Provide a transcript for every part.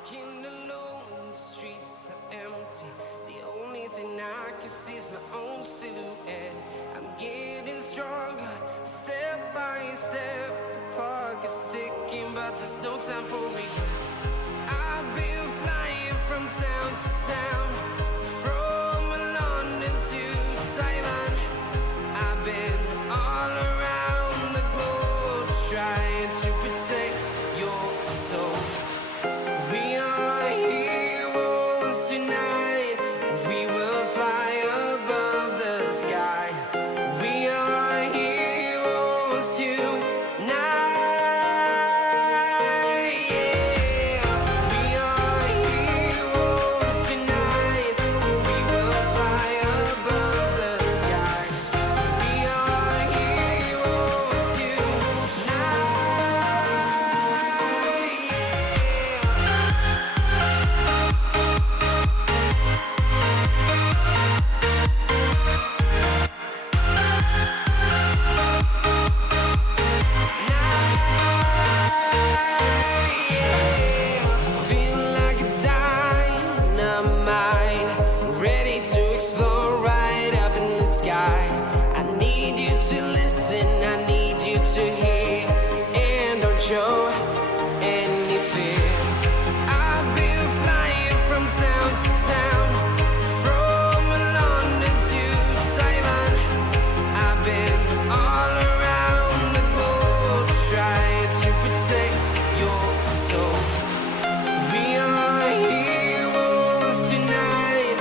Walking alone, the streets are empty. The only thing I can see is my own silhouette. I'm getting stronger, step by step. The clock is ticking, but there's no time for regrets. I've been flying from town to town, from London to Taiwan. I've been all around the globe, trying to protect your soul. We are heroes tonight. We will fly above the sky. We are heroes tonight. Yeah. We are heroes tonight. We will fly above the sky. We are heroes tonight. Feeling like a dynamite, ready to explode right up in the sky. I need you to listen, I need you to hear, and don't show any fear. I've been flying from town to town, from London to Taiwan. I've been all around the globe, trying to protect your soul. We are heroes tonight.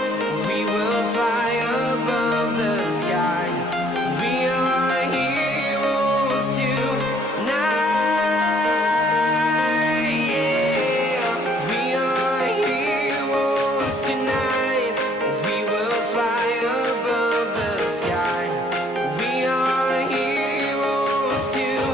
We will fly above the sky. We are heroes tonight. Yeah. We are heroes tonight. We will fly above the sky. We are heroes tonight.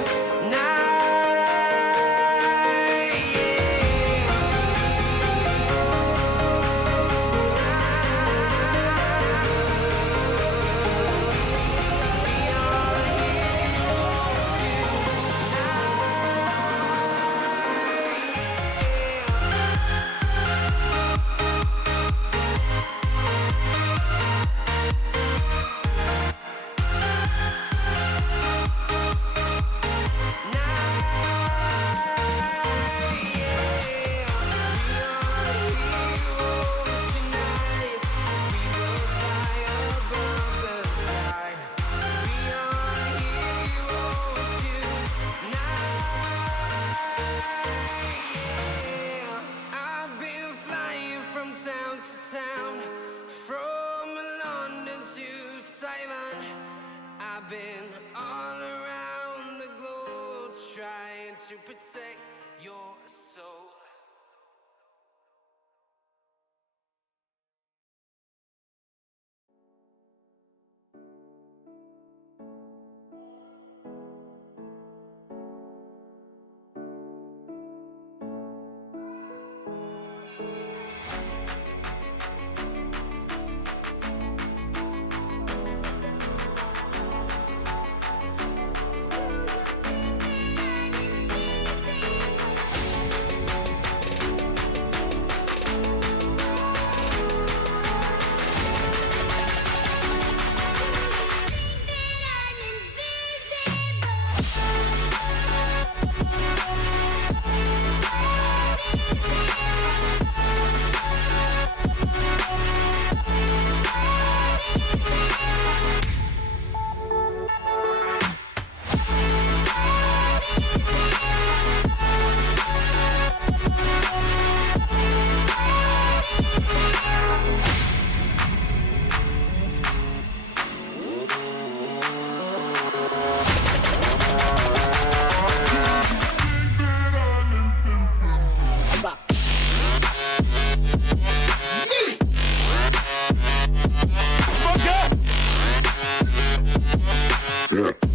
Town to town, from London to Taiwan. I've been all around the globe, trying to protect your soul. Yeah.